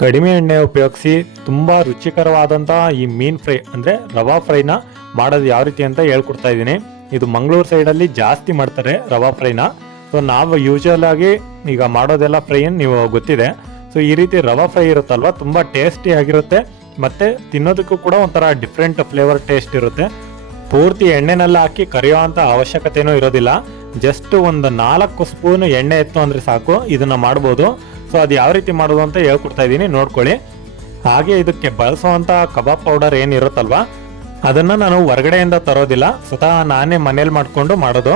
ಕಡಿಮೆ ಎಣ್ಣೆ ಉಪಯೋಗಿಸಿ ತುಂಬ ರುಚಿಕರವಾದಂತಹ ಈ ಮೀನ್ ಫ್ರೈ ಅಂದರೆ ರವಾ ಫ್ರೈನ ಮಾಡೋದು ಯಾವ ರೀತಿ ಅಂತ ಹೇಳ್ಕೊಡ್ತಾ ಇದ್ದೀನಿ. ಇದು ಮಂಗಳೂರು ಸೈಡಲ್ಲಿ ಜಾಸ್ತಿ ಮಾಡ್ತಾರೆ ರವಾ ಫ್ರೈನ. ಸೊ ನಾವು ಯೂಶುವಲ್ ಆಗಿ ಈಗ ಮಾಡೋದೆಲ್ಲ ಫ್ರೈ ನೀವು ಗೊತ್ತಿದೆ. ಸೊ ಈ ರೀತಿ ರವಾ ಫ್ರೈ ಇರುತ್ತಲ್ವ, ತುಂಬ ಟೇಸ್ಟಿ ಆಗಿರುತ್ತೆ ಮತ್ತು ತಿನ್ನೋದಕ್ಕೂ ಕೂಡ ಒಂಥರ ಡಿಫ್ರೆಂಟ್ ಫ್ಲೇವರ್ ಟೇಸ್ಟ್ ಇರುತ್ತೆ. ಪೂರ್ತಿ ಎಣ್ಣೆನೆಲ್ಲ ಹಾಕಿ ಕರಿಯೋ ಅಂಥ ಅವಶ್ಯಕತೆನೂ ಇರೋದಿಲ್ಲ. ಜಸ್ಟ್ ಒಂದು 4 ಸ್ಪೂನ್ ಎಣ್ಣೆ ಎತ್ತು ಅಂದರೆ ಸಾಕು, ಇದನ್ನು ಮಾಡ್ಬೋದು. ಸೊ ಅದು ಯಾವ ರೀತಿ ಮಾಡೋದು ಅಂತ ಹೇಳ್ಕೊಡ್ತಾ ಇದ್ದೀನಿ, ನೋಡ್ಕೊಳ್ಳಿ. ಹಾಗೆ ಇದಕ್ಕೆ ಬಳಸುವಂಥ ಕಬಾಬ್ ಪೌಡರ್ ಏನಿರುತ್ತಲ್ವ, ಅದನ್ನು ನಾನು ಹೊರಗಡೆಯಿಂದ ತರೋದಿಲ್ಲ, ಸ್ವತಃ ನಾನೇ ಮನೇಲಿ ಮಾಡಿಕೊಂಡು ಮಾಡೋದು.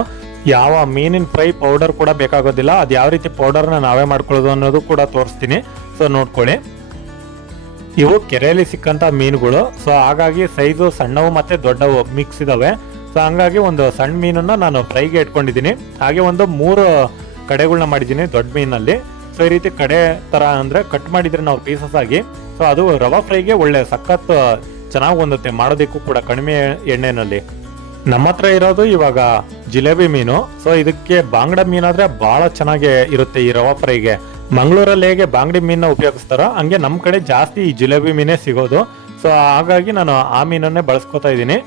ಯಾವ ಮೀನಿನ ಫ್ರೈ ಪೌಡರ್ ಕೂಡ ಬೇಕಾಗೋದಿಲ್ಲ. ಅದು ಯಾವ ರೀತಿ ಪೌಡರ್ನ ನಾವೇ ಮಾಡ್ಕೊಳ್ಳೋದು ಅನ್ನೋದು ಕೂಡ ತೋರಿಸ್ತೀನಿ. ಸೊ ನೋಡ್ಕೊಳ್ಳಿ, ಇವು ಕೆರೆಯಲ್ಲಿ ಸಿಕ್ಕಂಥ ಮೀನುಗಳು. ಸೊ ಹಾಗಾಗಿ ಸೈಜು ಸಣ್ಣವು ಮತ್ತು ದೊಡ್ಡವು ಮಿಕ್ಸ್ ಇದ್ದಾವೆ. ಸೊ ಹಂಗಾಗಿ ಒಂದು ಸಣ್ಣ ಮೀನನ್ನು ನಾನು ಫ್ರೈಗೆ ಇಟ್ಕೊಂಡಿದ್ದೀನಿ. ಹಾಗೆ ಒಂದು 3 ಕಡೆಗಳನ್ನ ಮಾಡಿದ್ದೀನಿ ದೊಡ್ಡ ಮೀನಲ್ಲಿ. ಸೊ ಈ ರೀತಿ ಕಡೆ ಥರ ಅಂದರೆ ಕಟ್ ಮಾಡಿದರೆ ನಾವು ಪೀಸಸ್ ಆಗಿ, ಸೊ ಅದು ರವಾ ಫ್ರೈಗೆ ಒಳ್ಳೆ ಸಖತ್ ಚೆನ್ನಾಗಿ ಹೊಂದುತ್ತೆ, ಮಾಡೋದಕ್ಕೂ ಕೂಡ ಕಡಿಮೆ ಎಣ್ಣೆನಲ್ಲಿ. ನಮ್ಮ ಹತ್ರ ಇರೋದು ಇವಾಗ ಜಿಲೇಬಿ ಮೀನು. ಸೊ ಇದಕ್ಕೆ ಬಾಂಗಡ ಮೀನಾದರೆ ಭಾಳ ಚೆನ್ನಾಗಿ ಇರುತ್ತೆ ಈ ರವಾ ಫ್ರೈಗೆ. ಮಂಗಳೂರಲ್ಲಿ ಹೇಗೆ ಬಾಂಗಡಿ ಮೀನನ್ನ ಉಪಯೋಗಿಸ್ತಾರೋ ಹಂಗೆ ನಮ್ಮ ಕಡೆ ಜಾಸ್ತಿ ಈ ಜಿಲೇಬಿ ಮೀನೇ ಸಿಗೋದು. ಸೊ ಹಾಗಾಗಿ ನಾನು ಆ ಮೀನನ್ನೇ ಬಳಸ್ಕೊತಾ ಇದ್ದೀನಿ.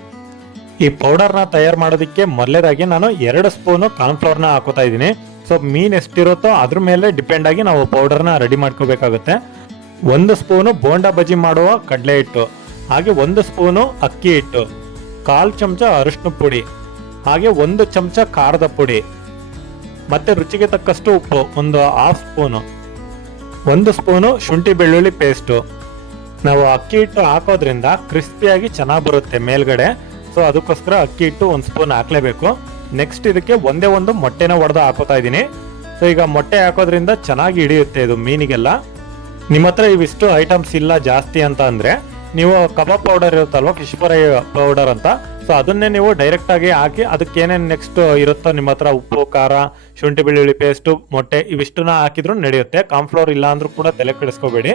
ಈ ಪೌಡರ್ನ ತಯಾರು ಮಾಡೋದಕ್ಕೆ ಮೊದಲೇದಾಗಿ ನಾನು 2 ಸ್ಪೂನು ಕಾರ್ನ್ಫ್ಲವರ್ನ ಹಾಕೋತಾ ಇದ್ದೀನಿ. ಸೊ ಮೀನು ಎಷ್ಟಿರುತ್ತೋ ಅದ್ರ ಮೇಲೆ ಡಿಪೆಂಡ್ ಆಗಿ ನಾವು ಪೌಡರ್ನ ರೆಡಿ ಮಾಡ್ಕೋಬೇಕಾಗುತ್ತೆ. 1 ಸ್ಪೂನು ಬೋಂಡಾ ಬಜ್ಜಿ ಮಾಡುವ ಕಡಲೆ ಹಿಟ್ಟು, ಹಾಗೆ 1 ಸ್ಪೂನು ಅಕ್ಕಿ ಹಿಟ್ಟು, 1/4 ಚಮಚ ಅರಿಶಿನ ಪುಡಿ, ಹಾಗೆ 1 ಚಮಚ ಖಾರದ ಪುಡಿ, ಮತ್ತೆ ರುಚಿಗೆ ತಕ್ಕಷ್ಟು ಉಪ್ಪು 1/2 ಸ್ಪೂನು, 1 ಸ್ಪೂನು ಶುಂಠಿ ಬೆಳ್ಳುಳ್ಳಿ ಪೇಸ್ಟು. ನಾವು ಅಕ್ಕಿ ಹಿಟ್ಟು ಹಾಕೋದ್ರಿಂದ ಕ್ರಿಸ್ಪಿಯಾಗಿ ಚೆನ್ನಾಗಿ ಬರುತ್ತೆ ಮೇಲ್ಗಡೆ. ಸೊ ಅದಕ್ಕೋಸ್ಕರ ಅಕ್ಕಿ ಹಿಟ್ಟು 1 ಸ್ಪೂನ್ ಹಾಕ್ಲೇಬೇಕು. ನೆಕ್ಸ್ಟ್ ಇದಕ್ಕೆ ಒಂದೇ ಒಂದು ಮೊಟ್ಟೆನ ಒಡೆದು ಹಾಕೋತಾ ಇದ್ದೀನಿ. ಸೊ ಈಗ ಮೊಟ್ಟೆ ಹಾಕೋದ್ರಿಂದ ಚೆನ್ನಾಗಿ ಹಿಡಿಯುತ್ತೆ ಇದು ಮೀನಿಗೆಲ್ಲ. ನಿಮ್ಮ ಹತ್ರ ಇವಿಷ್ಟು ಐಟಮ್ಸ್ ಇಲ್ಲ ಜಾಸ್ತಿ ಅಂತ ಅಂದರೆ ನೀವು ಕಬಾಬ್ ಪೌಡರ್ ಇರುತ್ತಲ್ವ, ಫಿಶ್ ಫ್ರೈ ಪೌಡರ್ ಅಂತ, ಸೊ ಅದನ್ನೇ ನೀವು ಡೈರೆಕ್ಟಾಗಿ ಹಾಕಿ ಅದಕ್ಕೆ ಏನೇನು ನೆಕ್ಸ್ಟ್ ಇರುತ್ತೋ ನಿಮ್ಮ ಹತ್ರ ಉಪ್ಪು, ಖಾರ, ಶುಂಠಿ ಬೆಳ್ಳುಳ್ಳಿ ಪೇಸ್ಟು, ಮೊಟ್ಟೆ ಇವಿಷ್ಟನ್ನ ಹಾಕಿದ್ರೂ ನಡೆಯುತ್ತೆ. ಕಾರ್ನ್ಫ್ಲವರ್ ಇಲ್ಲ ಅಂದ್ರೂ ಕೂಡ ತಲೆ ಕೆಡಿಸ್ಕೋಬೇಡಿ.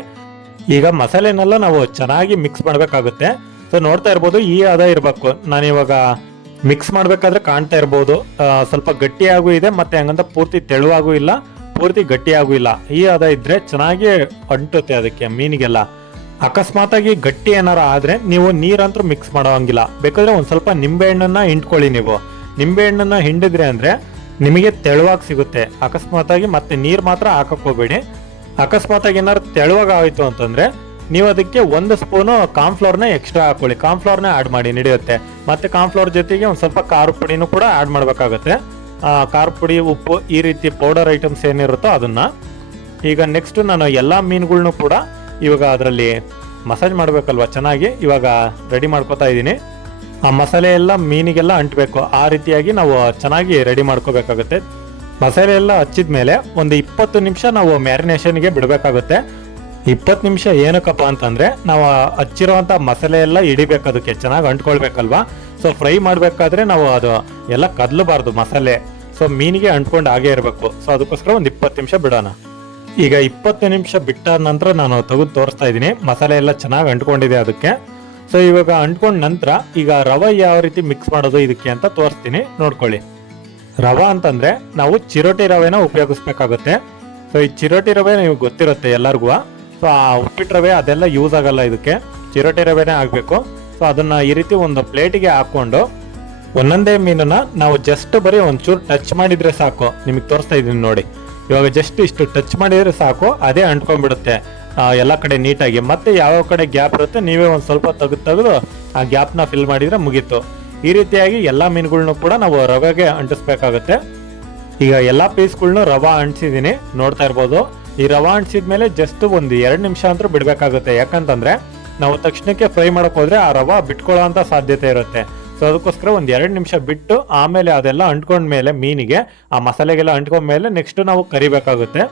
ಈಗ ಮಸಾಲೆನೆಲ್ಲ ನಾವು ಚೆನ್ನಾಗಿ ಮಿಕ್ಸ್ ಮಾಡಬೇಕಾಗುತ್ತೆ. ಸೊ ನೋಡ್ತಾ ಇರ್ಬೋದು, ಈ ಹದ ಇರಬೇಕು. ನಾನಿವಾಗ ಮಿಕ್ಸ್ ಮಾಡಬೇಕಾದ್ರೆ ಕಾಣ್ತಾ ಇರ್ಬೋದು, ಸ್ವಲ್ಪ ಗಟ್ಟಿಯಾಗೂ ಇದೆ ಮತ್ತೆ ಹಂಗಂತ ಪೂರ್ತಿ ತೆಳುವಾಗೂ ಇಲ್ಲ, ಪೂರ್ತಿ ಗಟ್ಟಿಯಾಗೂ ಇಲ್ಲ. ಈ ಹದ ಇದ್ರೆ ಚೆನ್ನಾಗಿ ಅಂಟುತ್ತೆ ಅದಕ್ಕೆ ಮೀನಿಗೆಲ್ಲ. ಅಕಸ್ಮಾತಾಗಿ ಗಟ್ಟಿ ಏನಾರ ಆದ್ರೆ ನೀವು ನೀರಂತೂ ಮಿಕ್ಸ್ ಮಾಡೋಂಗಿಲ್ಲ. ಬೇಕಾದ್ರೆ ಒಂದ್ ಸ್ವಲ್ಪ ನಿಂಬೆ ಹಣ್ಣನ್ನ ಹಿಂಡ್ಕೊಳ್ಳಿ. ನೀವು ನಿಂಬೆ ಹಣ್ಣನ್ನ ಹಿಂಡಿದ್ರೆ ಅಂದ್ರೆ ನಿಮಗೆ ತೆಳುವಾಗಿ ಸಿಗುತ್ತೆ. ಅಕಸ್ಮಾತಾಗಿ ಮತ್ತೆ ನೀರು ಮಾತ್ರ ಹಾಕಕ್ ಹೋಗ್ಬೇಡಿ. ಅಕಸ್ಮಾತಾಗಿ ಏನಾದ್ರು ತೆಳುವಾಗ ಆಯ್ತು ಅಂತಂದ್ರೆ ನೀವು ಅದಕ್ಕೆ 1 ಸ್ಪೂನು ಕಾರ್ನ್ಫ್ಲವರ್ನ ಎಕ್ಸ್ಟ್ರಾ ಹಾಕೊಳ್ಳಿ, ಕಾರ್ನ್ಫ್ಲವರ್ನ ಆಡ್ ಮಾಡಿ ನಡೆಯುತ್ತೆ. ಮತ್ತೆ ಕಾರ್ನ್ಫ್ಲವರ್ ಜೊತೆಗೆ ಒಂದು ಸ್ವಲ್ಪ ಖಾರ ಪುಡಿನೂ ಕೂಡ ಆಡ್ ಮಾಡಬೇಕಾಗುತ್ತೆ. ಖಾರ ಪುಡಿ, ಉಪ್ಪು, ಈ ರೀತಿ ಪೌಡರ್ ಐಟಮ್ಸ್ ಏನಿರುತ್ತೋ ಅದನ್ನ. ಈಗ ನೆಕ್ಸ್ಟ್ ನಾನು ಎಲ್ಲ ಮೀನುಗಳ್ನು ಕೂಡ ಇವಾಗ ಅದರಲ್ಲಿ ಮಸಾಜ್ ಮಾಡಬೇಕಲ್ವ ಚೆನ್ನಾಗಿ, ಇವಾಗ ರೆಡಿ ಮಾಡ್ಕೋತಾ ಇದ್ದೀನಿ. ಆ ಮಸಾಲೆ ಎಲ್ಲ ಮೀನಿಗೆಲ್ಲ ಅಂಟಬೇಕು, ಆ ರೀತಿಯಾಗಿ ನಾವು ಚೆನ್ನಾಗಿ ರೆಡಿ ಮಾಡ್ಕೋಬೇಕಾಗುತ್ತೆ. ಮಸಾಲೆ ಎಲ್ಲ ಹಚ್ಚಿದ ಮೇಲೆ ಒಂದು 20 ನಿಮಿಷ ನಾವು ಮ್ಯಾರಿನೇಷನ್ಗೆ ಬಿಡಬೇಕಾಗುತ್ತೆ. 20 ನಿಮಿಷ ಏನಕ್ಕಪ್ಪ ಅಂತಂದ್ರೆ ನಾವು ಹಚ್ಚಿರುವಂಥ ಮಸಾಲೆ ಎಲ್ಲ ಹಿಡಿಬೇಕು, ಅದಕ್ಕೆ ಚೆನ್ನಾಗಿ ಅಂಟ್ಕೊಳ್ಬೇಕಲ್ವಾ. ಸೊ ಫ್ರೈ ಮಾಡಬೇಕಾದ್ರೆ ನಾವು ಅದು ಎಲ್ಲ ಕದಲಬಾರ್ದು ಮಸಾಲೆ. ಸೊ ಮೀನಿಗೆ ಅಂಟ್ಕೊಂಡು ಹಾಗೆ ಇರಬೇಕು. ಸೊ ಅದಕ್ಕೋಸ್ಕರ ಒಂದು 20 ನಿಮಿಷ ಬಿಡೋಣ. ಈಗ 20 ನಿಮಿಷ ಬಿಟ್ಟ ನಂತರ ನಾನು ತೆಗೆದು ತೋರಿಸ್ತಾ ಇದ್ದೀನಿ. ಮಸಾಲೆ ಎಲ್ಲ ಚೆನ್ನಾಗಿ ಅಂಟ್ಕೊಂಡಿದೆ ಅದಕ್ಕೆ. ಸೊ ಇವಾಗ ಅಂಟ್ಕೊಂಡ ನಂತರ ಈಗ ರವೆ ಯಾವ ರೀತಿ ಮಿಕ್ಸ್ ಮಾಡೋದು ಇದಕ್ಕೆ ಅಂತ ತೋರಿಸ್ತೀನಿ, ನೋಡ್ಕೊಳ್ಳಿ. ರವೆ ಅಂತಂದ್ರೆ ನಾವು ಚಿರೋಟಿ ರವೆನ ಉಪಯೋಗಿಸ್ಬೇಕಾಗುತ್ತೆ. ಸೊ ಈ ಚಿರೋಟಿ ರವೆ ನೀವು ಗೊತ್ತಿರುತ್ತೆ ಎಲ್ಲರಿಗೂ. ಸೊ ಆ ಉಪ್ಪಿಟ್ಟು ರವೆ ಅದೆಲ್ಲ ಯೂಸ್ ಆಗಲ್ಲ, ಇದಕ್ಕೆ ಚಿರೋಟಿ ರವೆನೇ ಆಗಬೇಕು. ಸೊ ಅದನ್ನ ಈ ರೀತಿ ಒಂದು ಪ್ಲೇಟಿಗೆ ಹಾಕೊಂಡು ಒಂದೊಂದೇ ಮೀನನ್ನ ನಾವು ಜಸ್ಟ್ ಬರೀ ಒಂಚೂರು ಟಚ್ ಮಾಡಿದ್ರೆ ಸಾಕು. ನಿಮಗೆ ತೋರಿಸ್ತಾ ಇದ್ದೀನಿ ನೋಡಿ, ಇವಾಗ ಜಸ್ಟ್ ಇಷ್ಟು ಟಚ್ ಮಾಡಿದ್ರೆ ಸಾಕು, ಅದೇ ಅಂಟ್ಕೊಂಡ್ಬಿಡುತ್ತೆ ಎಲ್ಲ ಕಡೆ ನೀಟಾಗಿ. ಮತ್ತೆ ಯಾವ ಕಡೆ ಗ್ಯಾಪ್ ಇರುತ್ತೆ ನೀವೇ ಒಂದು ಸ್ವಲ್ಪ ತೆಗೆದು ಆ ಗ್ಯಾಪ್ನ ಫಿಲ್ ಮಾಡಿದ್ರೆ ಮುಗೀತು. ಈ ರೀತಿಯಾಗಿ ಎಲ್ಲ ಮೀನುಗಳ್ನು ಕೂಡ ನಾವು ರವೆಗೆ ಅಂಟಿಸ್ಬೇಕಾಗುತ್ತೆ. ಈಗ ಎಲ್ಲ ಪೀಸ್ಗಳ್ನು ರವೆ ಅಂಟಿಸಿದ್ದೀನಿ, ನೋಡ್ತಾ ಇರ್ಬೋದು. ಈ ರವೆ ಅಂಟಿಸಿದ್ಮೇಲೆ ಜಸ್ಟ್ ಒಂದು 2 ನಿಮಿಷ ಅಂತೂ ಬಿಡಬೇಕಾಗುತ್ತೆ. ಯಾಕಂತಂದ್ರೆ ನಾವು ತಕ್ಷಣಕ್ಕೆ ಫ್ರೈ ಮಾಡಕ್ ಹೋದ್ರೆ ಆ ರವೆ ಬಿಟ್ಕೊಳ್ಳೋ ಅಂತ ಸಾಧ್ಯತೆ ಇರುತ್ತೆ. ಸೊ ಅದಕ್ಕೋಸ್ಕರ ಒಂದು 2 ನಿಮಿಷ ಬಿಟ್ಟು ಆಮೇಲೆ ಅದೆಲ್ಲ ಅಂಟ್ಕೊಂಡ್ಮೇಲೆ ಮೀನಿಗೆ ಆ ಮಸಾಲೆಗೆಲ್ಲ ಅಂಟ್ಕೊಂಡ್ಮೇಲೆ ನೆಕ್ಸ್ಟ್ ನಾವು ಕರಿಬೇಕಾಗುತ್ತೆ.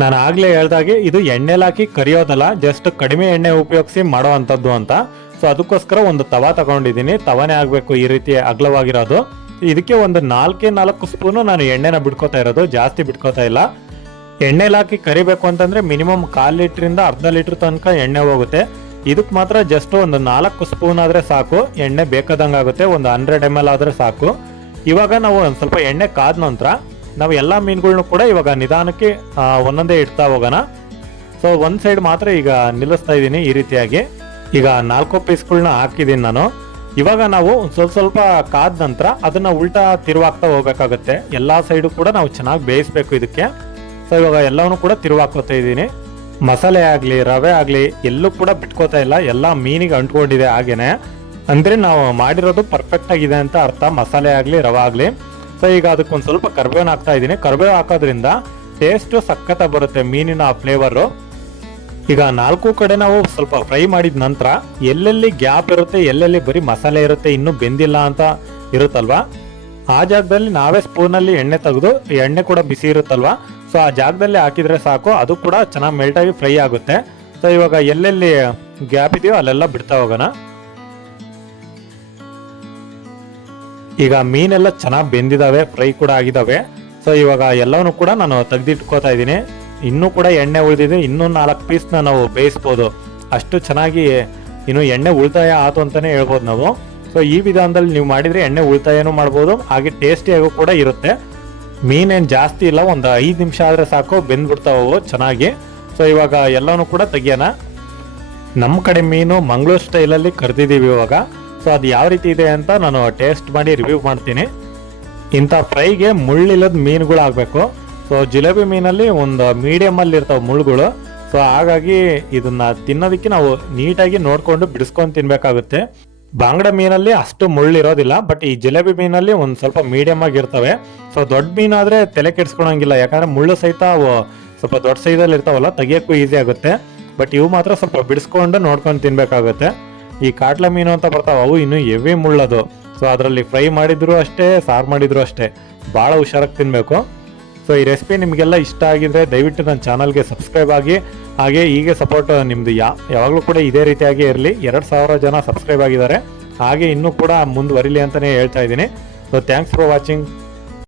ನಾನು ಆಗ್ಲೇ ಹೇಳ್ದಾಗೆ ಇದು ಎಣ್ಣೆಲಿ ಹಾಕಿ ಕರಿಯೋದಲ್ಲ, ಜಸ್ಟ್ ಕಡಿಮೆ ಎಣ್ಣೆ ಉಪಯೋಗಿಸಿ ಮಾಡೋ ಅಂಥದ್ದು ಅಂತ. ಸೊ ಅದಕ್ಕೋಸ್ಕರ ಒಂದು ತವಾ ತಗೊಂಡಿದ್ದೀನಿ, ತವಾನೇ ಆಗಬೇಕು ಈ ರೀತಿ ಅಗಲವಾಗಿರೋದು. ಇದಕ್ಕೆ ಒಂದು 4 ಸ್ಪೂನು ನಾನು ಎಣ್ಣೆನ ಬಿಡ್ಕೋತಾ ಇರೋದು, ಜಾಸ್ತಿ ಬಿಡ್ಕೋತಾ ಇಲ್ಲ. ಎಣ್ಣೆಲಿ ಹಾಕಿ ಕರಿಬೇಕು ಅಂತಂದ್ರೆ ಮಿನಿಮಮ್ 1/4 ಲೀಟ್ರಿಂದ ಅರ್ಧ ಲೀಟ್ರ್ ತನಕ ಎಣ್ಣೆ ಹೋಗುತ್ತೆ. ಇದಕ್ಕೆ ಮಾತ್ರ ಜಸ್ಟ್ ಒಂದು 4 ಸ್ಪೂನ್ ಆದ್ರೆ ಸಾಕು, ಎಣ್ಣೆ ಬೇಕಾದಂಗೆ ಆಗುತ್ತೆ. ಒಂದು 100 ml ಆದ್ರೆ ಸಾಕು. ಇವಾಗ ನಾವು ಒಂದು ಸ್ವಲ್ಪ ಎಣ್ಣೆ ಕಾದ ನಂತರ ನಾವು ಎಲ್ಲ ಮೀನುಗಳ್ನು ಕೂಡ ಇವಾಗ ನಿಧಾನಕ್ಕೆ ಒಂದೊಂದೇ ಇಡ್ತಾ ಹೋಗೋಣ. ಸೊ ಒಂದು ಸೈಡ್ ಮಾತ್ರ ಈಗ ನಿಲ್ಲಿಸ್ತಾ ಇದ್ದೀನಿ ಈ ರೀತಿಯಾಗಿ. ಈಗ 4 ಪೀಸ್ಗಳನ್ನ ಹಾಕಿದ್ದೀನಿ ನಾನು. ಇವಾಗ ನಾವು ಸ್ವಲ್ಪ ಕಾದ ನಂತರ ಅದನ್ನ ಉಲ್ಟಾ ತಿರುವಾಗ್ತಾ ಹೋಗ್ಬೇಕಾಗುತ್ತೆ. ಎಲ್ಲಾ ಸೈಡು ಕೂಡ ನಾವು ಚೆನ್ನಾಗಿ ಬೇಯಿಸ್ಬೇಕು ಇದಕ್ಕೆ. ಸೊ ಇವಾಗ ಎಲ್ಲವನ್ನೂ ಕೂಡ ತಿರುವಾಕೋತಾ ಇದ್ದೀನಿ. ಮಸಾಲೆ ಆಗ್ಲಿ ರವೆ ಆಗ್ಲಿ ಎಲ್ಲೂ ಕೂಡ ಬಿಟ್ಕೋತಾ ಇಲ್ಲ, ಎಲ್ಲ ಮೀನಿಗೆ ಅಂಟ್ಕೊಂಡಿದೆ ಹಾಗೇನೆ. ಅಂದ್ರೆ ನಾವು ಮಾಡಿರೋದು ಪರ್ಫೆಕ್ಟ್ ಆಗಿದೆ ಅಂತ ಅರ್ಥ, ಮಸಾಲೆ ಆಗ್ಲಿ ರವೆ ಆಗ್ಲಿ. ಸೊ ಈಗ ಅದಕ್ಕೊಂದು ಸ್ವಲ್ಪ ಕರ್ಬೇವನ್ನ ಹಾಕ್ತಾ ಇದ್ದೀನಿ. ಕರ್ಬೇವು ಹಾಕೋದ್ರಿಂದ ಟೇಸ್ಟ್ ಸಖತ್ತ ಬರುತ್ತೆ ಮೀನಿನ ಫ್ಲೇವರು. ಈಗ 4 ಕಡೆ ನಾವು ಸ್ವಲ್ಪ ಫ್ರೈ ಮಾಡಿದ ನಂತರ ಎಲ್ಲೆಲ್ಲಿ ಗ್ಯಾಪ್ ಇರುತ್ತೆ, ಎಲ್ಲೆಲ್ಲಿ ಬರೀ ಮಸಾಲೆ ಇರುತ್ತೆ, ಇನ್ನೂ ಬೆಂದಿಲ್ಲ ಅಂತ ಇರುತ್ತಲ್ವಾ, ಆ ಜಾಗದಲ್ಲಿ ನಾವೇ ಸ್ಪೂನಲ್ಲಿ ಎಣ್ಣೆ ತೆಗೆದು, ಎಣ್ಣೆ ಕೂಡ ಬಿಸಿ ಇರುತ್ತಲ್ವಾ, ಸೊ ಆ ಜಾಗದಲ್ಲಿ ಹಾಕಿದ್ರೆ ಸಾಕು, ಅದು ಕೂಡ ಚೆನ್ನಾಗಿ ಮೆಲ್ಟಾಗಿ ಫ್ರೈ ಆಗುತ್ತೆ. ಸೊ ಇವಾಗ ಎಲ್ಲೆಲ್ಲಿ ಗ್ಯಾಪ್ ಇದೆಯೋ ಅಲ್ಲೆಲ್ಲ ಬಿಡ್ತಾ ಹೋಗೋಣ. ಈಗ ಮೀನೆಲ್ಲ ಚೆನ್ನಾಗಿ ಬೆಂದಿದಾವೆ, ಫ್ರೈ ಕೂಡ ಆಗಿದಾವೆ. ಸೊ ಇವಾಗ ಎಲ್ಲವನ್ನೂ ಕೂಡ ನಾನು ತೆಗೆದಿಟ್ಕೋತಾ ಇದ್ದೀನಿ. ಇನ್ನೂ ಕೂಡ ಎಣ್ಣೆ ಉಳಿದಿದೆ, ಇನ್ನೂ 4 ಪೀಸ್ನ ನಾವು ಬೇಯಿಸ್ಬೋದು. ಅಷ್ಟು ಚೆನ್ನಾಗಿ ಇನ್ನು ಎಣ್ಣೆ ಉಳಿತಾಯ ಆಯ್ತು ಅಂತಾನೆ ಹೇಳ್ಬೋದು ನಾವು. ಸೊ ಈ ವಿಧಾನದಲ್ಲಿ ನೀವು ಮಾಡಿದ್ರೆ ಎಣ್ಣೆ ಉಳಿತಾಯನೂ ಮಾಡ್ಬೋದು, ಹಾಗೆ ಟೇಸ್ಟಿಯಾಗೂ ಕೂಡ ಇರುತ್ತೆ. ಮೀನೇನು ಜಾಸ್ತಿ ಇಲ್ಲ, ಒಂದು 5 ನಿಮಿಷ ಆದರೆ ಸಾಕು, ಬೆಂದ್ಬಿಡ್ತಾವು ಚೆನ್ನಾಗಿ. ಸೊ ಇವಾಗ ಎಲ್ಲವನ್ನೂ ಕೂಡ ತೆಗಿಯೋಣ. ನಮ್ಮ ಕಡೆ ಮೀನು ಮಂಗಳೂರು ಸ್ಟೈಲಲ್ಲಿ ಕರೆದಿದ್ದೀವಿ ಇವಾಗ. ಸೊ ಅದು ಯಾವ ರೀತಿ ಇದೆ ಅಂತ ನಾನು ಟೇಸ್ಟ್ ಮಾಡಿ ರಿವ್ಯೂ ಮಾಡ್ತೀನಿ. ಇಂಥ ಫ್ರೈಗೆ ಮುಳ್ಳಿಲ್ಲದ ಮೀನುಗಳು ಆಗಬೇಕು. ಸೊ ಜಿಲೇಬಿ ಮೀನಲ್ಲಿ ಒಂದು ಮೀಡಿಯಮಲ್ಲಿ ಇರ್ತಾವೆ ಮುಳ್ಳುಗಳು. ಸೊ ಹಾಗಾಗಿ ಇದನ್ನ ತಿನ್ನೋದಕ್ಕೆ ನಾವು ನೀಟಾಗಿ ನೋಡ್ಕೊಂಡು ಬಿಡಿಸ್ಕೊಂಡು ತಿನ್ಬೇಕಾಗುತ್ತೆ. ಬಾಂಗಡ ಮೀನಲ್ಲಿ ಅಷ್ಟು ಮುಳ್ಳು ಇರೋದಿಲ್ಲ, ಬಟ್ ಈ ಜಿಲೇಬಿ ಮೀನಲ್ಲಿ ಒಂದು ಸ್ವಲ್ಪ ಮೀಡಿಯಮ್ ಆಗಿ ಇರ್ತವೆ. ಸೊ ದೊಡ್ಡ ಮೀನಾದ್ರೆ ತಲೆ ಕೆಡಿಸ್ಕೊಳಂಗಿಲ್ಲ, ಯಾಕಂದ್ರೆ ಮುಳ್ಳು ಸಹಿತ ಅವು ಸ್ವಲ್ಪ ದೊಡ್ಡ ಸೈಜಲ್ಲಿ ಇರ್ತಾವಲ್ಲ, ತೆಗಿಯೋಕ್ಕೂ ಈಸಿ ಆಗುತ್ತೆ. ಬಟ್ ಇವು ಮಾತ್ರ ಸ್ವಲ್ಪ ಬಿಡಿಸ್ಕೊಂಡು ನೋಡ್ಕೊಂಡು ತಿನ್ಬೇಕಾಗುತ್ತೆ. ಈ ಕಾಟ್ಲ ಮೀನು ಅಂತ ಬರ್ತಾವೆ, ಅವು ಇನ್ನೂ ಹೆವಿ ಮುಳ್ಳದು. ಸೊ ಅದರಲ್ಲಿ ಫ್ರೈ ಮಾಡಿದ್ರು ಅಷ್ಟೇ, ಸಾರು ಮಾಡಿದ್ರು ಅಷ್ಟೇ, ಭಾಳ ಹುಷಾರಾಗಿ ತಿನ್ನಬೇಕು. ಸೊ ಈ ರೆಸಿಪಿ ನಿಮಗೆಲ್ಲ ಇಷ್ಟ ಆಗಿದ್ರೆ ದಯವಿಟ್ಟು ನನ್ನ ಚಾನಲ್ಗೆ ಸಬ್ಸ್ಕ್ರೈಬ್ ಆಗಿ, ಹಾಗೆ ಹೀಗೆ ಸಪೋರ್ಟ್ ನಿಮ್ಮದು ಯಾವಾಗಲೂ ಕೂಡ ಇದೇ ರೀತಿಯಾಗಿ ಇರಲಿ. 2000 ಜನ ಸಬ್ಸ್ಕ್ರೈಬ್ ಆಗಿದ್ದಾರೆ, ಹಾಗೆ ಇನ್ನೂ ಕೂಡ ಮುಂದುವರಿಲಿ ಅಂತಲೇ ಹೇಳ್ತಾ ಇದ್ದೀನಿ. So thanks for watching.